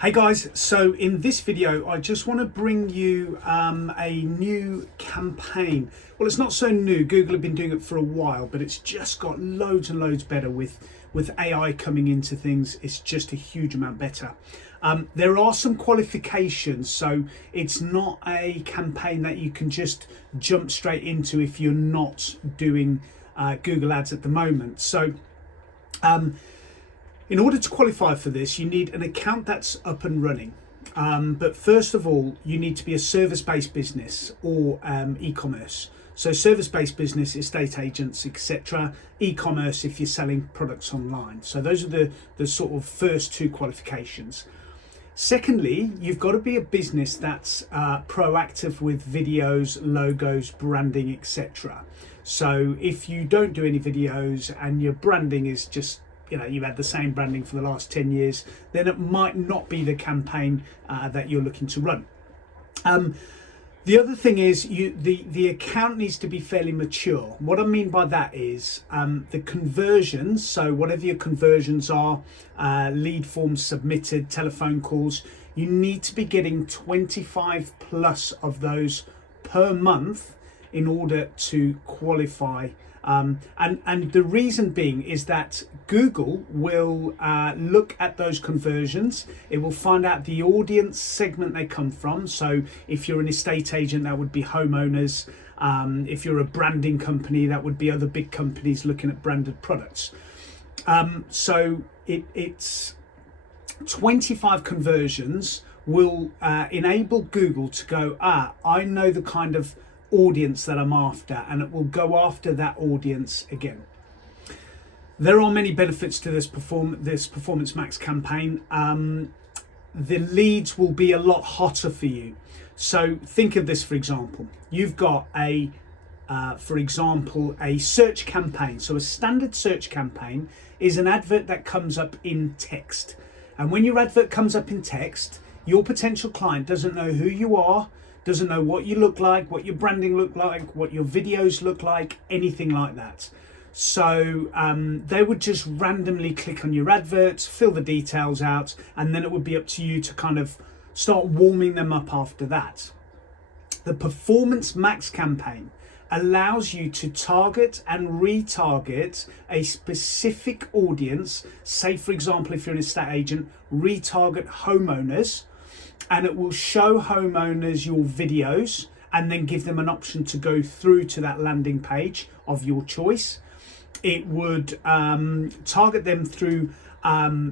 Hey guys, so in this video I just want to bring you a new campaign. Well, it's not so new. Google have been doing it for a while, but it's just got loads and loads better with AI coming into things. It's just a huge amount better. There are some qualifications, so it's not a campaign that you can just jump straight into if you're not doing Google ads at the moment. So in order to qualify for this, you need an account that's up and running. But first of all, you need to be a service-based business or e-commerce. So service-based business, estate agents, etc. E-commerce if you're selling products online. So those are the sort of first two qualifications. Secondly, you've got to be a business that's proactive with videos, logos, branding, etc. So if you don't do any videos and your branding is just, you've had the same branding for the last 10 years, then it might not be the campaign that you're looking to run. The other thing is the account needs to be fairly mature. What I mean by that is the conversions, so whatever your conversions are, lead forms submitted, telephone calls, you need to be getting 25 plus of those per month in order to qualify. And the reason being is that Google will look at those conversions. It will find out the audience segment they come from. So if you're an estate agent, that would be homeowners. If you're a branding company, that would be other big companies looking at branded products. So it's 25 conversions will enable Google to go, I know the kind of audience that I'm after, and it will go after that audience again. There are many benefits to this Performance Max campaign. The leads will be a lot hotter for you. So think of this, for example. You've got a search campaign. So a standard search campaign is an advert that comes up in text. And when your advert comes up in text, your potential client doesn't know who you are, doesn't know what you look like, what your branding look like, what your videos look like, anything like that. So they would just randomly click on your adverts, fill the details out, and then it would be up to you to kind of start warming them up after that. The Performance Max campaign allows you to target and retarget a specific audience. Say, for example, if you're an estate agent, retarget homeowners, and it will show homeowners your videos and then give them an option to go through to that landing page of your choice. It would target them through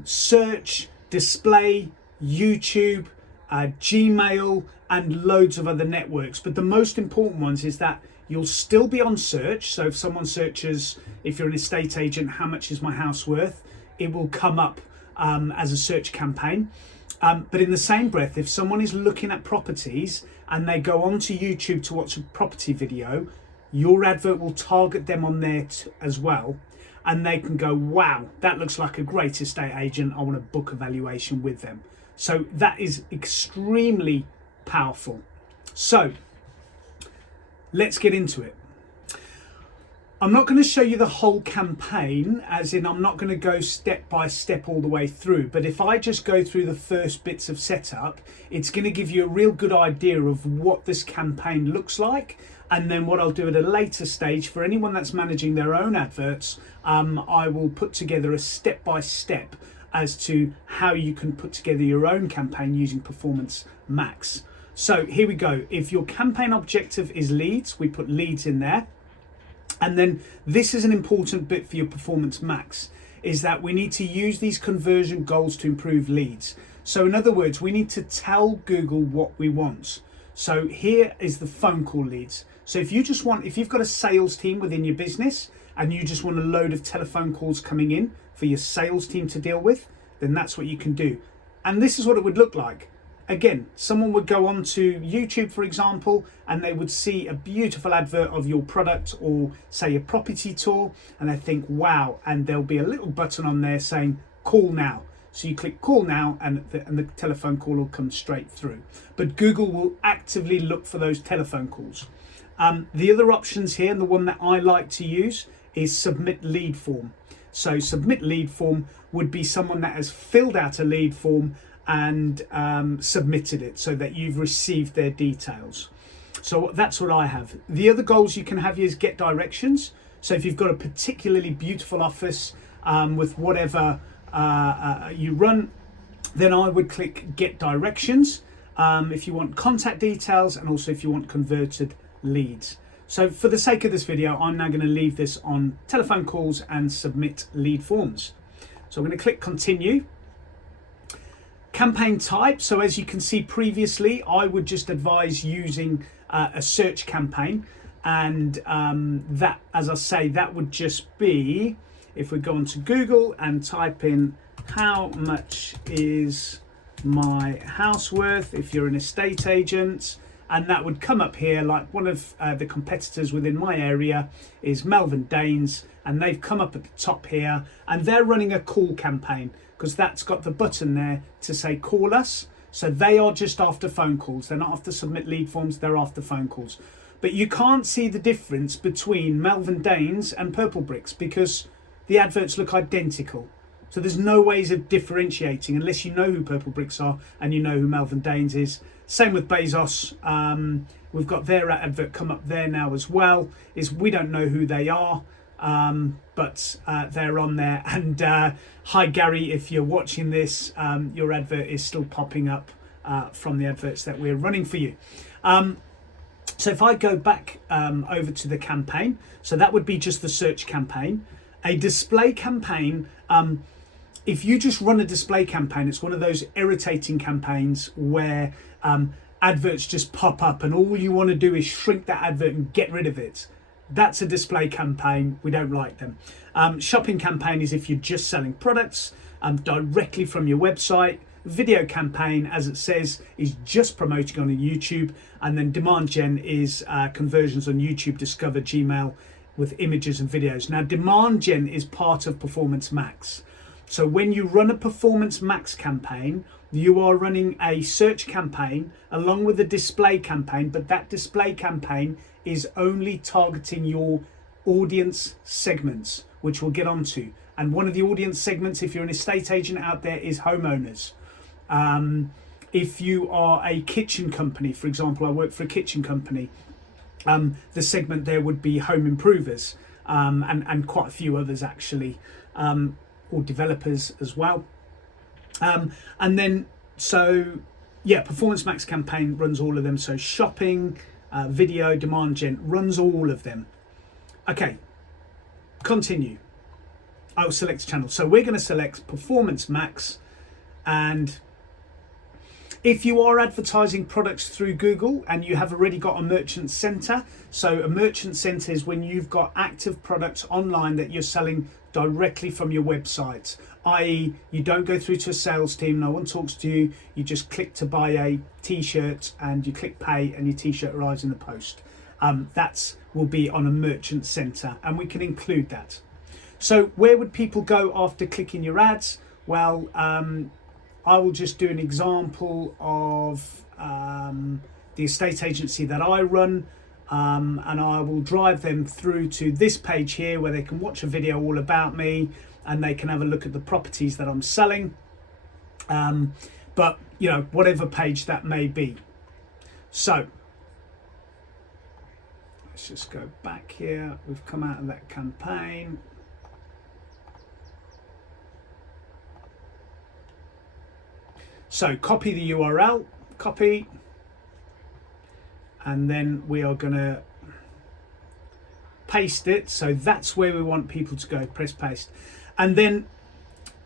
search, display, YouTube, Gmail, and loads of other networks. But the most important ones is that you'll still be on search. So if someone searches, if you're an estate agent, how much is my house worth? It will come up as a search campaign. But in the same breath, if someone is looking at properties and they go onto YouTube to watch a property video, your advert will target them on there as well. And they can go, wow, that looks like a great estate agent. I want to book a valuation with them. So that is extremely powerful. So let's get into it. I'm not going to show you the whole campaign, as in I'm not going to go step by step all the way through, but if I just go through the first bits of setup, it's going to give you a real good idea of what this campaign looks like. And then what I'll do at a later stage, for anyone that's managing their own adverts, I will put together a step by step as to how you can put together your own campaign using Performance Max. So here we go. If your campaign objective is leads, we put leads in there. And then this is an important bit for your Performance Max, is that we need to use these conversion goals to improve leads. So in other words, we need to tell Google what we want. So here is the phone call leads. So if you've got a sales team within your business and you just want a load of telephone calls coming in for your sales team to deal with, then that's what you can do. And this is what it would look like. Again, someone would go onto YouTube, for example, and they would see a beautiful advert of your product or say a property tour, and they think, wow, and there'll be a little button on there saying call now. So you click call now and the telephone call will come straight through. But Google will actively look for those telephone calls. The other options here, and the one that I like to use, is submit lead form. So submit lead form would be someone that has filled out a lead form and submitted it so that you've received their details. So that's what I have. The other goals you can have is get directions. So if you've got a particularly beautiful office with whatever you run, then I would click get directions if you want contact details, and also if you want converted leads. So for the sake of this video, I'm now going to leave this on telephone calls and submit lead forms. So I'm going to click continue. Campaign type. So as you can see previously, I would just advise using a search campaign, and that, as I say, that would just be, if we go onto Google and type in how much is my house worth, if you're an estate agent, and that would come up here. Like one of the competitors within my area is Melvin Danes, and they've come up at the top here, and they're running a call campaign because that's got the button there to say call us. So they are just after phone calls. They're not after submit lead forms, they're after phone calls. But you can't see the difference between Melvin Danes and Purple Bricks because the adverts look identical. So there's no ways of differentiating unless you know who Purple Bricks are and you know who Melvin Danes is. Same with Bezos. We've got their advert come up there now as well. We don't know who they are, but they're on there. And hi Gary, if you're watching this, your advert is still popping up from the adverts that we're running for you. So if I go back over to the campaign, so that would be just the search campaign. A display campaign, if you just run a display campaign, it's one of those irritating campaigns where adverts just pop up and all you want to do is shrink that advert and get rid of it. That's a display campaign. We don't like them. Shopping campaign is if you're just selling products directly from your website. Video campaign, as it says, is just promoting on a YouTube. And then demand gen is conversions on YouTube, Discover, Gmail with images and videos. Now, demand gen is part of Performance Max. So when you run a Performance Max campaign, you are running a search campaign along with a display campaign, but that display campaign is only targeting your audience segments, which we'll get onto. And one of the audience segments, if you're an estate agent out there, is homeowners. If you are a kitchen company, for example, I work for a kitchen company, the segment there would be home improvers, and quite a few others actually, or developers as well. And then, so yeah, Performance Max campaign runs all of them. So shopping, video, demand gen runs all of them. Okay, continue. I will select channel. So we're going to select Performance Max, and if you are advertising products through Google and you have already got a merchant center, so a merchant center is when you've got active products online that you're selling directly from your website, i.e. you don't go through to a sales team, no one talks to you, you just click to buy a t-shirt and you click pay and your t-shirt arrives in the post. That will be on a merchant center, and we can include that. So where would people go after clicking your ads? Well, I will just do an example of the estate agency that I run, and I will drive them through to this page here where they can watch a video all about me and they can have a look at the properties that I'm selling. But, you know, whatever page that may be. So let's just go back here. We've come out of that campaign. So copy the URL, copy, and then we are going to paste it. So that's where we want people to go, press paste. And then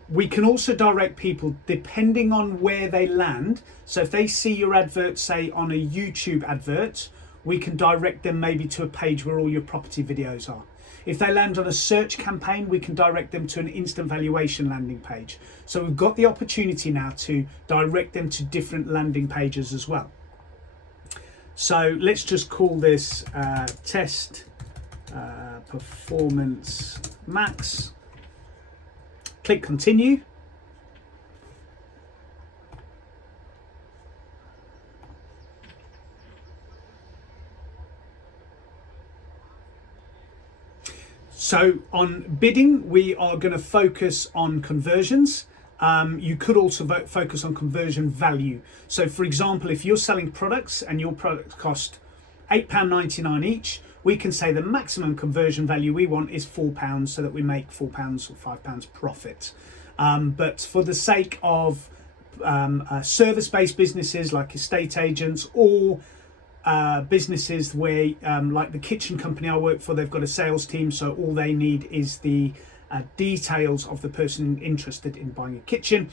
we can also direct people depending on where they land. So if they see your advert, say on a YouTube advert, we can direct them maybe to a page where all your property videos are. If they land on a search campaign, we can direct them to an instant valuation landing page. So we've got the opportunity now to direct them to different landing pages as well. So let's just call this test Performance Max. Click continue. So on bidding, we are going to focus on conversions. you could also focus on conversion value. So for example, if you're selling products and your products cost £8.99 each, we can say the maximum conversion value we want is £4, so that we make £4 or £5 profit. But for the sake of service-based businesses like estate agents, or businesses where like the kitchen company I work for, they've got a sales team, so all they need is the details of the person interested in buying a kitchen.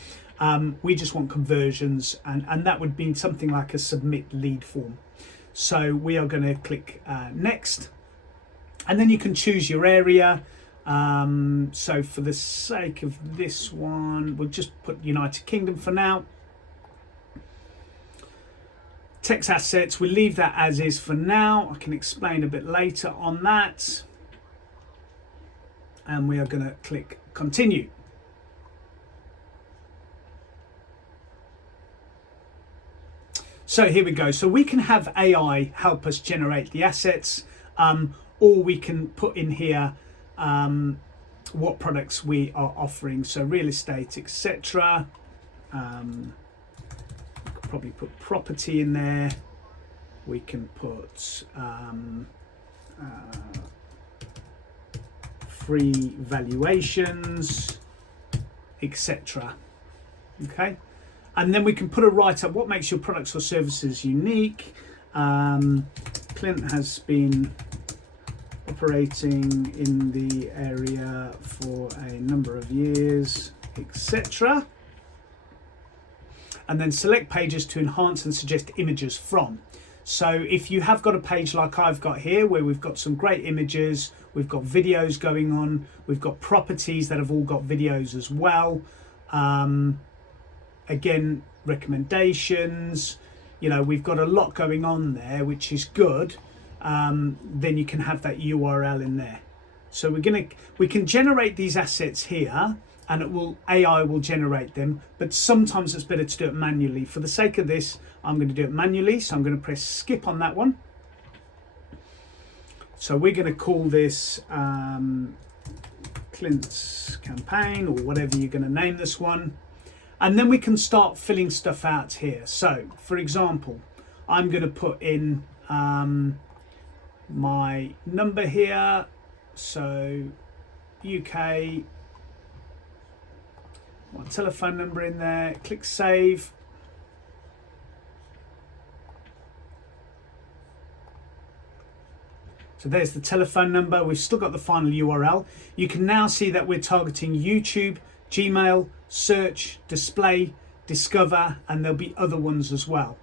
We just want conversions, and that would be something like a submit lead form. So we are going to click next, and then you can choose your area. So for the sake of this one, we'll just put United Kingdom for now. Text assets, we'll leave that as is for now. I can explain a bit later on that. And we are going to click continue. So here we go. So we can have AI help us generate the assets, or we can put in here what products we are offering. So real estate, etc. Probably put property in there. We can put free valuations, etc. Okay, and then we can put a write-up. What makes your products or services unique? Clint has been operating in the area for a number of years, etc. And then select pages to enhance and suggest images from. So if you have got a page like I've got here, where we've got some great images, we've got videos going on, we've got properties that have all got videos as well. Again, recommendations, we've got a lot going on there, which is good. Then you can have that URL in there. So we can generate these assets here, and AI will generate them, but sometimes it's better to do it manually. For the sake of this, I'm going to do it manually, so I'm going to press skip on that one. So we're going to call this Clint's campaign, or whatever you're going to name this one. And then we can start filling stuff out here. So for example, I'm going to put in my number here. So UK, my telephone number in there, click save. So there's the telephone number. We've still got the final URL. You can now see that we're targeting YouTube, Gmail, search, display, discover, and there'll be other ones as well.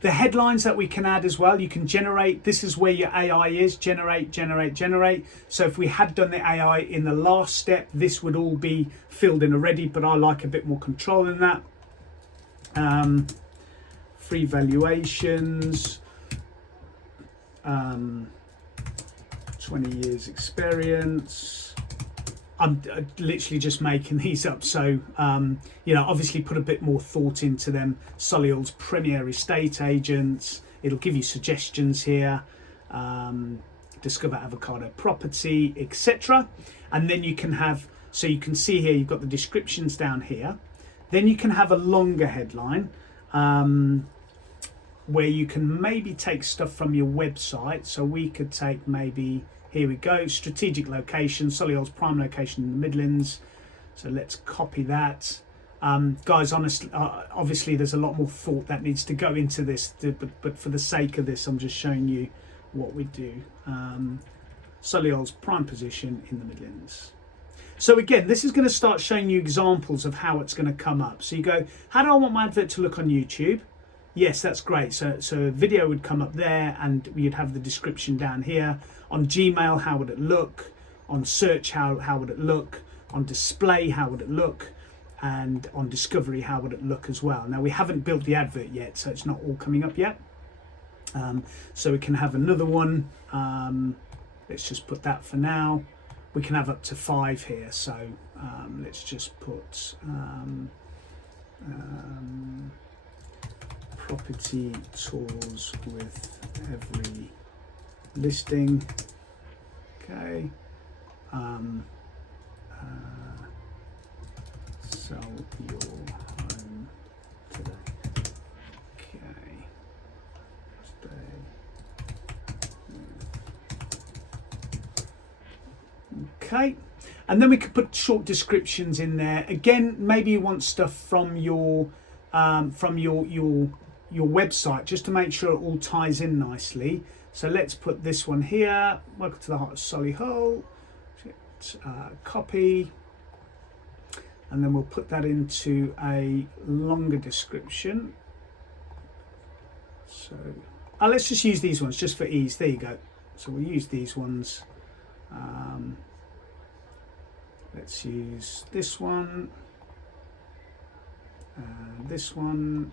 The headlines that we can add as well, you can generate. This is where your AI is, generate, generate, generate. So if we had done the AI in the last step, this would all be filled in already, but I like a bit more control in that. Free valuations, 20 years experience. I'm literally just making these up, so obviously put a bit more thought into them. Solihull's premier estate agents, it'll give you suggestions here. Discover avocado property, etc. And then you can have, so you can see here, you've got the descriptions down here. Then you can have a longer headline where you can maybe take stuff from your website. So we could take maybe, here we go, strategic location, Solihull's prime location in the Midlands. So let's copy that. Guys, honestly, obviously there's a lot more thought that needs to go into this, but for the sake of this, I'm just showing you what we do. Solihull's prime position in the Midlands. So again, this is going to start showing you examples of how it's going to come up. So you go, how do I want my advert to look on YouTube? Yes, that's great. So a video would come up there, and you'd have the description down here. On Gmail, how would it look? On search, how would it look? On display, how would it look? And on discovery, how would it look as well? Now, we haven't built the advert yet, so it's not all coming up yet. So we can have another one. Let's just put that for now. We can have up to 5 here. So let's just put property tours with every listing. Okay. Sell your home today. Okay. Okay, and then we could put short descriptions in there. Again, maybe you want stuff from your website just to make sure it all ties in nicely. So let's put this one here. Welcome to the heart of Solihull. Copy, and then we'll put that into a longer description. So let's just use these ones just for ease. There you go. So we'll use these ones. Let's use this one and this one.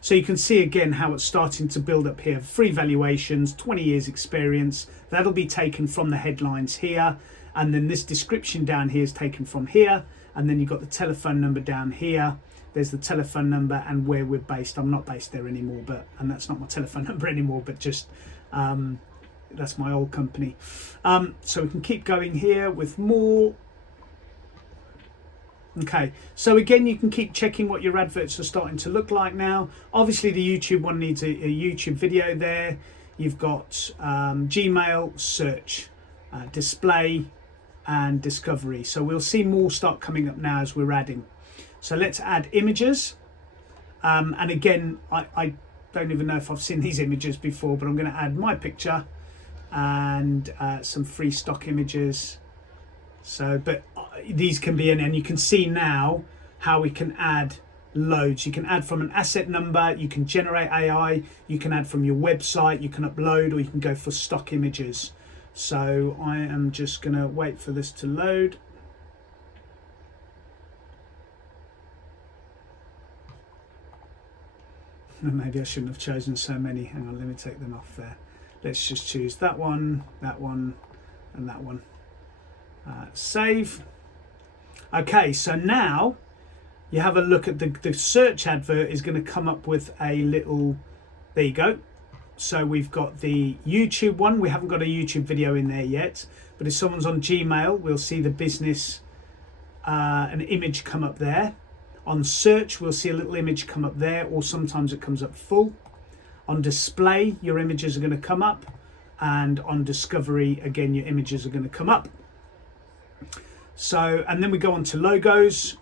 So you can see again how it's starting to build up here. Free valuations, 20 years experience. That'll be taken from the headlines here. And then this description down here is taken from here. And then you've got the telephone number down here. There's the telephone number and where we're based. I'm not based there anymore, and that's not my telephone number anymore, but just that's my old company. So we can keep going here with more. Okay, so again, you can keep checking what your adverts are starting to look like now. Obviously, the YouTube one needs a YouTube video there. You've got Gmail, search, display, and discovery. So we'll see more start coming up now as we're adding. So let's add images. And again, I don't even know if I've seen these images before, but I'm going to add my picture and some free stock images. So, but these can be in, and you can see now how we can add loads. You can add from an asset number, you can generate AI, you can add from your website, you can upload, or you can go for stock images. So I am just going to wait for this to load. Maybe I shouldn't have chosen so many. Hang on, let me take them off there. Let's just choose that one, and that one. Save. Okay, so now you have a look at the search advert is going to come up with a little, there you go. So we've got the YouTube one. We haven't got a YouTube video in there yet, but if someone's on Gmail, we'll see the business, an image come up there. On search, we'll see a little image come up there, or sometimes it comes up full. On display, your images are going to come up, and on discovery, again, your images are going to come up. So, and then we go on to logos.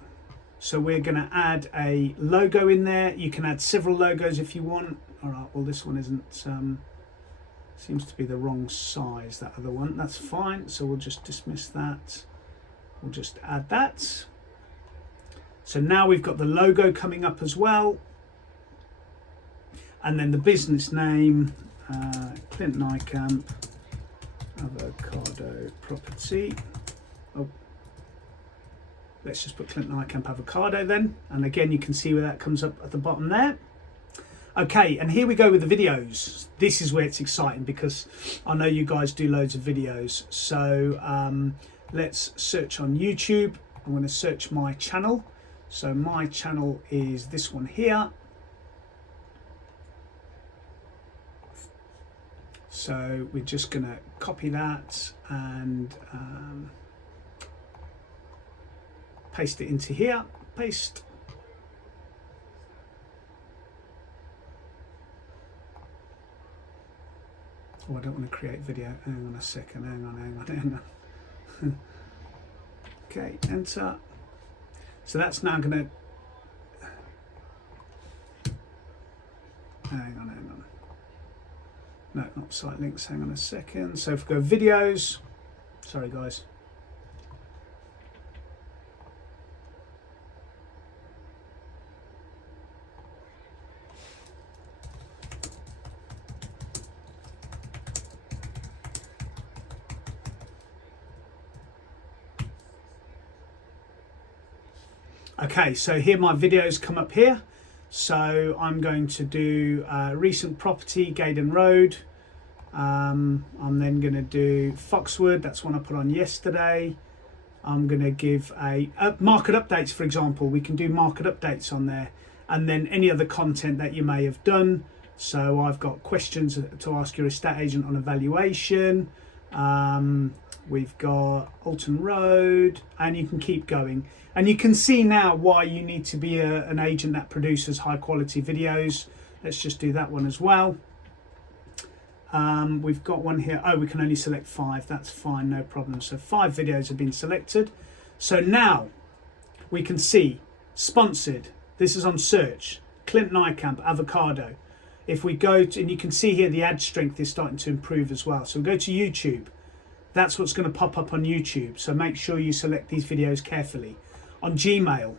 So we're going to add a logo in there. You can add several logos if you want. All right, well, this one isn't, seems to be the wrong size, that other one. That's fine. So we'll just dismiss that. We'll just add that. So now we've got the logo coming up as well. And then the business name, Clint Nykamp, avocado property. Oh, let's just put Clint Nykamp avocado then. And again, you can see where that comes up at the bottom there. Okay, and here we go with the videos. This is where it's exciting because I know you guys do loads of videos. So let's search on YouTube. I'm going to search my channel. So my channel is this one here. So we're just going to copy that and paste it into here. Paste. Oh, I don't want to create video. Hang on a second. Hang on. Okay, enter. So that's now going to. Hang on. No, not site links. Hang on a second. So if we go videos. Sorry, guys. Okay, so here my videos come up here. So I'm going to do recent property, Gaydon Road. I'm then going to do Foxwood. That's one I put on yesterday. I'm going to give a market updates, for example. We can do market updates on there. And then any other content that you may have done. So I've got questions to ask your estate agent on evaluation. We've got Alton Road, and you can keep going. And you can see now why you need to be an agent that produces high quality videos. Let's just do that one as well. We've got one here. Oh, we can only select 5. That's fine, no problem. So 5 videos have been selected. So now we can see sponsored. This is on search. Clint Nykamp, avocado. If we go to, and you can see here the ad strength is starting to improve as well. So we go to YouTube. That's what's going to pop up on YouTube. So make sure you select these videos carefully. On Gmail,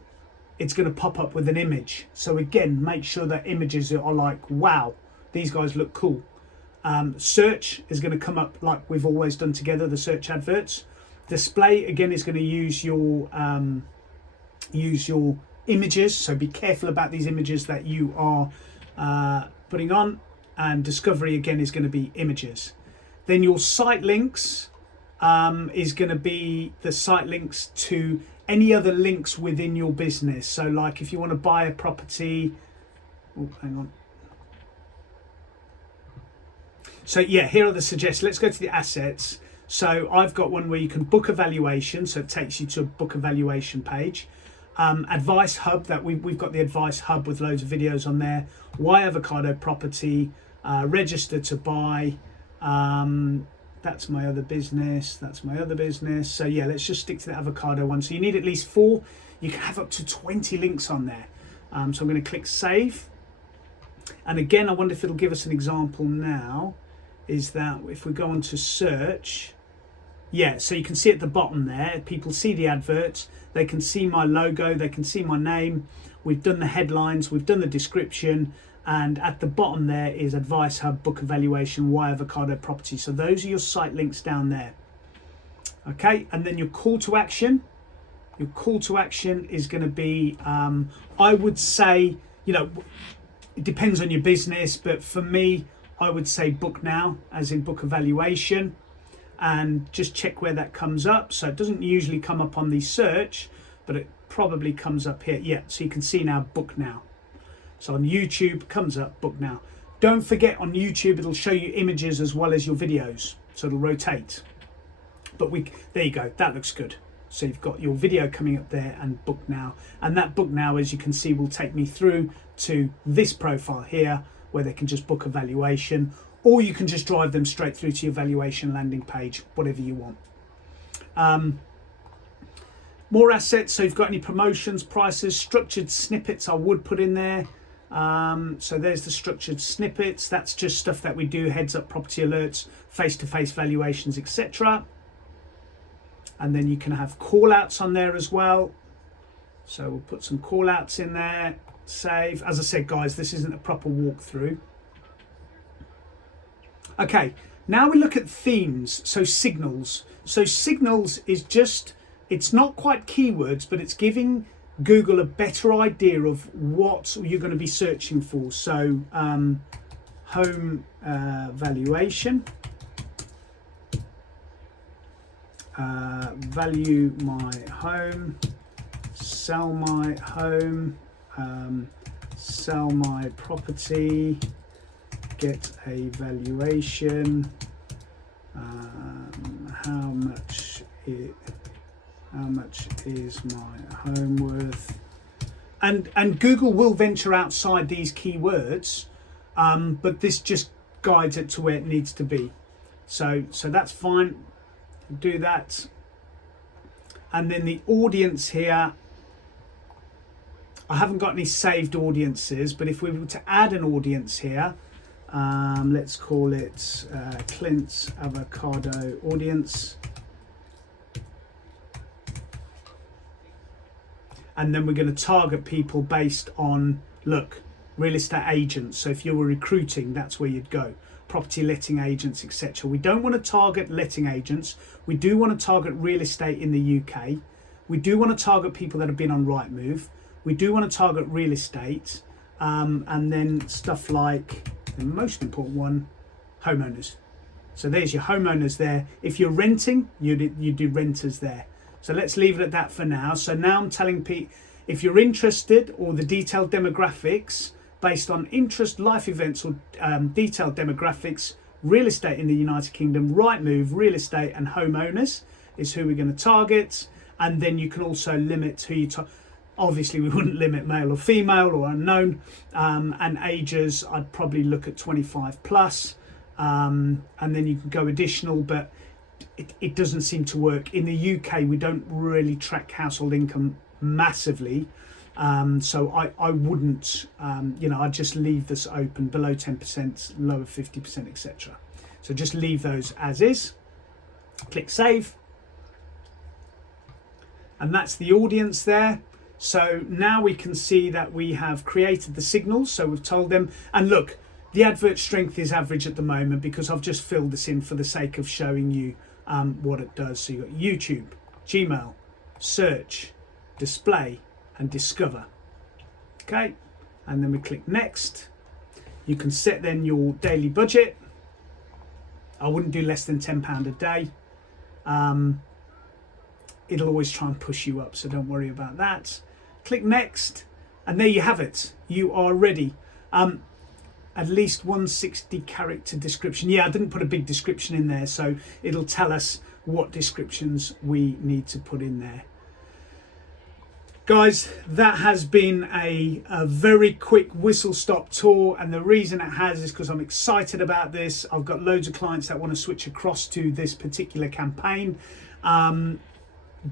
it's going to pop up with an image. So again, make sure that images are like, wow, these guys look cool. Search is going to come up like we've always done together, the search adverts. Display, again, is going to use your images. So be careful about these images that you are putting on. And discovery, again, is going to be images. Then your site links is going to be the site links to any other links within your business. So like if you want to buy a property, oh, hang on. So yeah, here are the suggestions. Let's go to the assets. So I've got one where you can book a valuation. So it takes you to a book a valuation page. Advice hub, that we've got the advice hub with loads of videos on there. Why avocado property, register to buy. That's my other business. That's my other business. So yeah, let's just stick to the avocado one. So you need at least 4. You can have up to 20 links on there. So I'm going to click save. And again, I wonder if it'll give us an example now. Is that if we go on to search, yeah, so you can see at the bottom there, people see the adverts, they can see my logo, they can see my name, we've done the headlines, we've done the description, and at the bottom there is Advice Hub, Book Evaluation, Why Avocado Property. So those are your site links down there. Okay, and then your call to action. Your call to action is going to be, I would say, you know, it depends on your business, but for me, I would say book now, as in book evaluation, and just check where that comes up. So it doesn't usually come up on the search, but it probably comes up here. Yeah, so you can see now, book now. So on YouTube, comes up, book now. Don't forget on YouTube, it'll show you images as well as your videos. So it'll rotate. But there you go, that looks good. So you've got your video coming up there and book now. And that book now, as you can see, will take me through to this profile here, where they can just book a valuation, or you can just drive them straight through to your valuation landing page, whatever you want. More assets, so you've got any promotions, prices, structured snippets I would put in there. So there's the structured snippets. That's just stuff that we do, heads up, property alerts, face-to-face valuations, etc. And then you can have call outs on there as well. So we'll put some call outs in there. Save. As I said, guys, this isn't a proper walkthrough. Okay, now we look at themes. So signals. So signals is just, it's not quite keywords, but it's giving Google a better idea of what you're going to be searching for. So home valuation, value my home, sell my home, sell my property, get a valuation, how much is my home worth, and Google will venture outside these keywords, but this just guides it to where it needs to be. So that's fine. Do that. And then the audience here, I haven't got any saved audiences, but if we were to add an audience here, let's call it Clint's Avocado Audience. And then we're going to target people based on, look, real estate agents. So if you were recruiting, that's where you'd go. Property letting agents, etc. We don't want to target letting agents. We do want to target real estate in the UK. We do want to target people that have been on Rightmove. We do want to target real estate, and then stuff like, the most important one, homeowners. So there's your homeowners there. If you're renting, you do renters there. So let's leave it at that for now. So now I'm telling people, if you're interested, or the detailed demographics based on interest, life events, or detailed demographics, real estate in the United Kingdom, Rightmove, real estate and homeowners is who we're going to target. And then you can also limit who you target. Obviously, we wouldn't limit male or female or unknown. And ages, I'd probably look at 25 plus. And then you can go additional, but it doesn't seem to work. In the UK, we don't really track household income massively. So I wouldn't, I'd just leave this open below 10%, lower 50%, etc. So just leave those as is. Click save. And that's the audience there. So now we can see that we have created the signals. So we've told them, and look, the advert strength is average at the moment because I've just filled this in for the sake of showing you what it does. So you've got YouTube, Gmail, search, display, and discover. Okay, and then we click next. You can set then your daily budget. I wouldn't do less than £10 a day. It'll always try and push you up, so don't worry about that. Click next, and there you have it. You are ready. At least 160 character description. Yeah, I didn't put a big description in there, so it'll tell us what descriptions we need to put in there. Guys, that has been a very quick whistle-stop tour, and the reason it has is because I'm excited about this. I've got loads of clients that want to switch across to this particular campaign.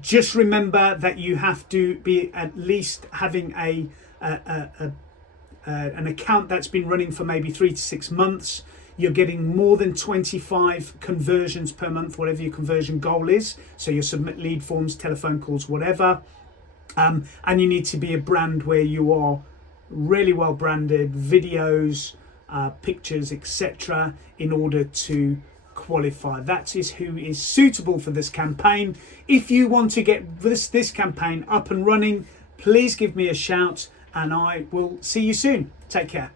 Just remember that you have to be at least having an account that's been running for maybe 3 to 6 months. You're getting more than 25 conversions per month, whatever your conversion goal is. So you submit lead forms, telephone calls, whatever. And you need to be a brand where you are really well branded, videos, pictures, etc., in order to qualify. That is who is suitable for this campaign. If you want to get this campaign up and running, please give me a shout, and I will see you soon. Take care.